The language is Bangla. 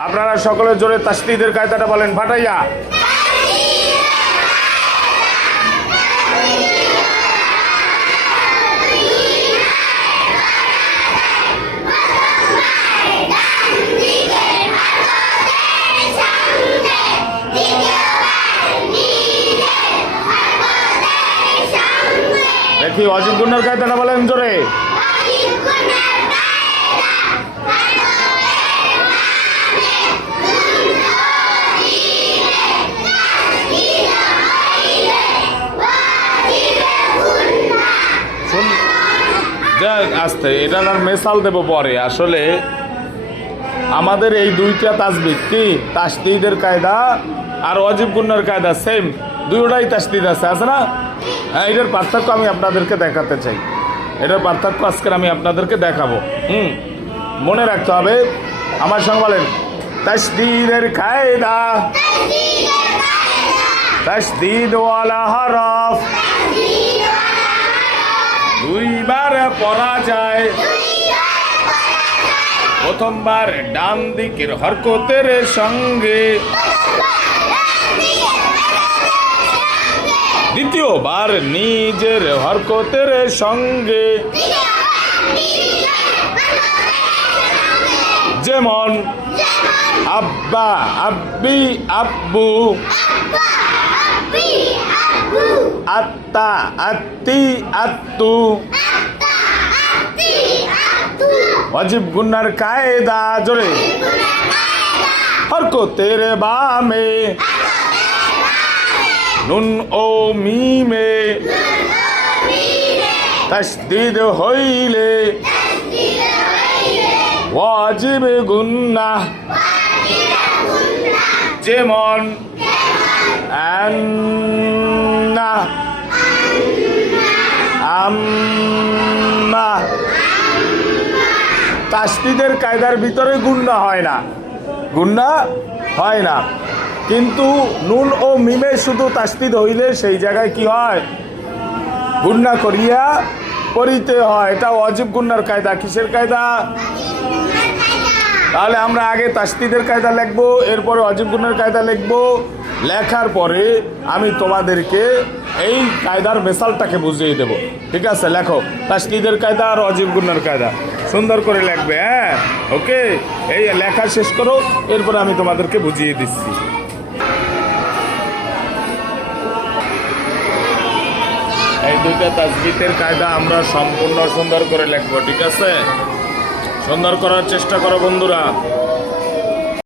আপনারা সকলের জোরে তাসদীদের কায়দাটা বলেন ফাটাইয়া। দেখি ওয়াজিব গুনার কায়দাটা বলেন জোরে। আস্তে এটা আর মেসাল দেব পরে। আসলে আমাদের এই দুইটা তাসবিদ কি তাসদীদের কায়দা আর ওয়াজিব গুনার কায়দা সেম, দুইটাই তাসদীদ আছে না? হ্যাঁ, এটার পার্থক্য আমি আপনাদেরকে দেখাতে চাই। এটার পার্থক্য আজকে আমি আপনাদেরকে দেখাবো। মনে রাখতে হবে। আমার সঙ্গে বলেন তাসদীদের কায়দা, তাসদীদ ওয়ালা হরফ দুইবার পড়া যায়। প্রথমবার ডান দিকের হরকতের সঙ্গে, দ্বিতীয়বার নিজের হরকতের সঙ্গে। যেমন আব্বা আব্বি আব্বু, আত্তা আত্তি আত্তু। ওয়াজিব গুনার কায়দা জোরে। হরকতের বামে নুন ও মিমে তাসদীদ হইলে ওয়াজিব গুনাহ। যেমন আন্না আম্মা। তাসদীদের কায়দার ভিতরে গুন্না হয় না, গুন্না হয় না, কিন্তু নুন ও মিমে শুধু তাসদীদ হইলে সেই জায়গায় কি হয়? গুন্না করিয়া পড়িতে হয়। এটা ওয়াজিব গুনার কায়দা। কিসের কায়দা? তাহলে আমরা আগে তাসদীদের কায়দা লিখবো, এরপরে ওয়াজিব গুনার কায়দা লিখবো। লেখার পরে আমি তোমাদেরকে এই কায়দার মেসালটাকে বুঝিয়ে দেব। ঠিক আছে, লেখো তাসদীদের কায়দা আর ওয়াজিব গুনার কায়দা সুন্দর করে লিখবে। হ্যাঁ, ওকে। এই লেখা শেষ করো, এরপরে আমি তোমাদেরকে বুঝিয়ে দিচ্ছি। এই দুইটা তাসদীদের কায়দা আমরা সম্পূর্ণ সুন্দর করে লিখবো। ঠিক আছে, সুন্দর করার চেষ্টা করো বন্ধুরা।